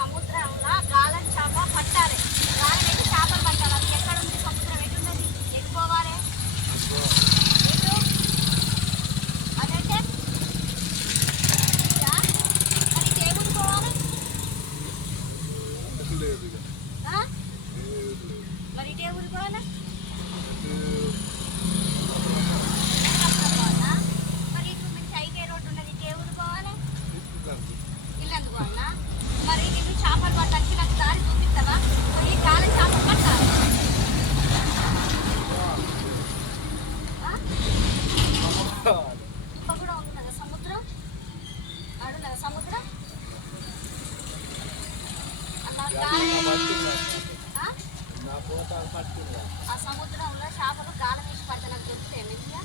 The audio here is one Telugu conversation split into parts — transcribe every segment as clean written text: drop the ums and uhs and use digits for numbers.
సముద్రంలో గాలం చేప పట్టాలి. గాలం పెట్టి చేపలు పట్టాలి. అది ఎక్కడ ఉంది? సముద్రం ఎటున్నది? ఎటు పోవాలి? ఎటు అదైతే మరి టేబుల్ పోవాలి. మరి టేబుల్ పోవాలా? మరి ఇటు మంచి హైవే రోడ్డు ఉన్నది. టేబుల్ పోవాలి. ఇల్లందుకు పోవాలా? మరి నేను చేపలు పట్టడానికి నాకు దారి చూపిస్తావా? ఈ గాలం చేపలు పట్టాలి. ఇప్పుడు కూడా ఉన్నదా సముద్రం? అడున్నదా సముద్రం? ఆ సముద్రంలో చేపలు గాలం వేసి పడితే నాకు దొరుకుతాయి మంచిగా.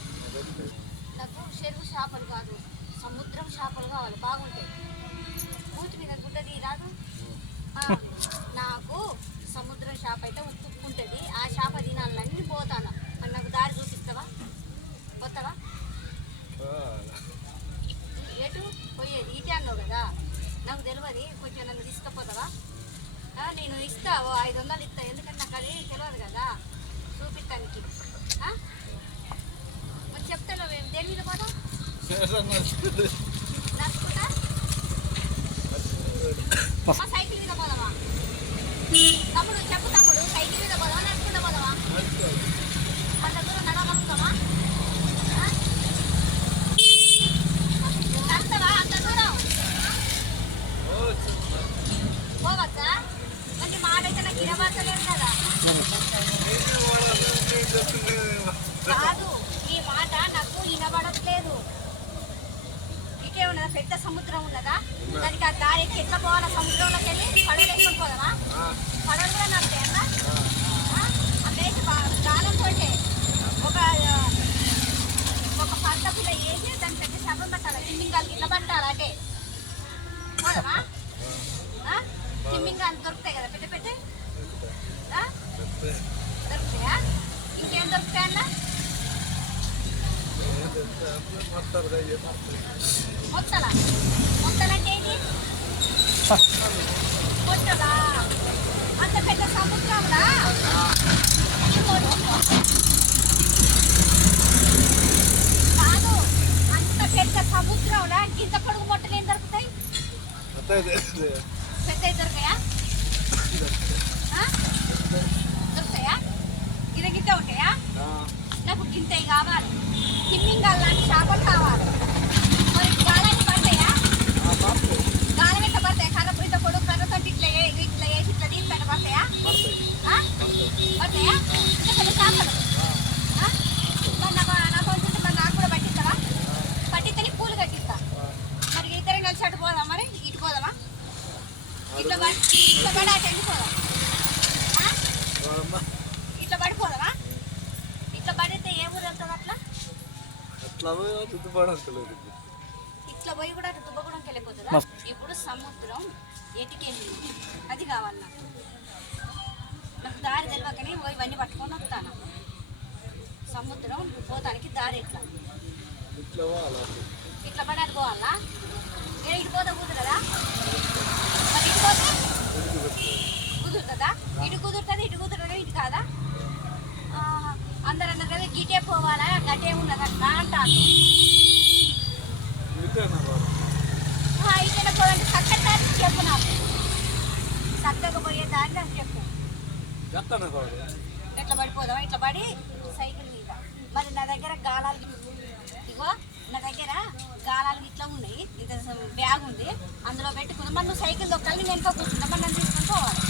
నాకు చెరువు చేపలు కాదు, సముద్రం చేపలు కావాలి, బాగుంటాయి. పూర్తి మీద గుడ్డది రాదు. నాకు సముద్రం చేప అయితే ఉప్పుకుంటుంది. ఆ చేప తినాలని పోతాను. మరి నాకు దారి చూపిస్తావా? పోతావా? ఎటు పోయేది? ఇటే అన్నావు కదా, నాకు తెలియదు. కొంచెం నన్ను తీసుకుపోతావా? నేను ఇస్తా, 500 ఇస్తా. ఎందుకంటే నాకు అది తెలియదు కదా చూపిస్తానికి. మరి చెప్తాను. మేము దేని మీద పోతాం? సైకిల్ మీద పోదామా? తమ్ముడు చెప్పు తమ్ముడు, సైకిల్ మీద పోదామా నడుచుకుంటూ పోదామా? అంత దూరం నడవగలుగుతామా? నడుస్తావా అంత దూరం? పోవచ్చా? అంటే మాట అయితే నాకు వినబడతలేదు కదా. కాదు, ఈ మాట నాకు వినబడట్లేదు. ఇటే ఉన్నదా? పెద్ద సముద్రం ఉన్నదా? దానికి ఆ దారి ఎక్కి ఎట్లా పోవాలా? సముద్రంలోకి వెళ్ళి పడవలు వేసుకొని పోదామా? పడవలు కూడా నడుతాయన్నా? అంటే గాలంతో ఒక పంట పిల్ల వేసి దాన్ని పెద్ద శబ్దం పెట్టాలి. కిమ్మింగాలకి ఇట్లా పట్టాలి. అంటే పోదామా? కిమ్మింగాలు దొరుకుతాయి కదా పెద్ద పెద్ద? దొరుకుతాయా? ఇంకేం దొరుకుతాయన్నా? మొత్తలా? మొత్తలంటే ఏంటి? మొత్తలా? అంత పెద్ద సముద్రంలా కాదు, అంత పెద్ద సముద్రంలో ఇంత పొడుగు మొట్టలు ఏం దొరుకుతాయి? పెద్ద దొరకాయా? దొరుకుతాయా? గిత ఉంటాయా? నాకు గింతయి కావాలి. కిమ్మింగాల్ లాంటి చేపలు కావాలి. మరి గాలాన్ని పడతాయా? గాలం ఎట్లా పడతాయి? కర్ర ఇంత పొడుగు కర్రతో ఇట్లా ఇట్లా వేసి ఇట్లా తీసి పెట్ట పడతాయా? పడతాయా? ఇంత పెద్ద చేపలు నాకు వచ్చింది. మరి నాకు కూడా పట్టిస్తావా? పట్టిస్తే పూలు కట్టిస్తా. మరి ఇద్దరం కలిసి అటు పోదాం. మరి ఇటు పోదామా? ఇట్లా పడి అటు వెళ్ళిపోదాం. ఇట్లా పడిపోదామా? ఇట్లా పడితే ఏ ఊరు వెళ్తుంది? ఇట్లా పోయి కూడా అటు దుబ్బగూడెంకి వెళ్ళిపోతుందా? ఇప్పుడు సముద్రం ఎటుకెళ్ళి అది కావాలి నాకు. నాకు దారి తెలియకనే పోయి ఇవన్నీ పట్టుకొని వస్తాను. సముద్రం పోతానికి దారి ఎట్లా? ఇట్లా పడి అది పోవాలా? ఇటు పోతే కుదరదా? మరి ఇటు పోతే కుదురుతుందా? ఇటు కుదురుతుంది, ఇటు కుదరదు. ఇటు కాదా? అందరు అన్నారు కదా గిటే పోవాలా, గటే ఉన్నదా అంటారు. ఇటైనా పోవాలంటే చక్కటి దారి చెప్పు. నాకు చక్కగా పోయే దారి నాకు చెప్పు. ఎట్లా పడిపోదాం? ఇట్లా పడి సైకిల్ మీద. మరి నా దగ్గర గాలాలు ఇగో, నా దగ్గర గాలాలు ఇట్లా ఉన్నాయి. ఇంత బ్యాగ్ ఉంది, అందులో పెట్టుకుందాం. మరి నువ్వు సైకిల్ దొక్కాలి, నేను వెనుక కూర్చుంటా. మరి నన్ను తీసుకొని పోవాలి.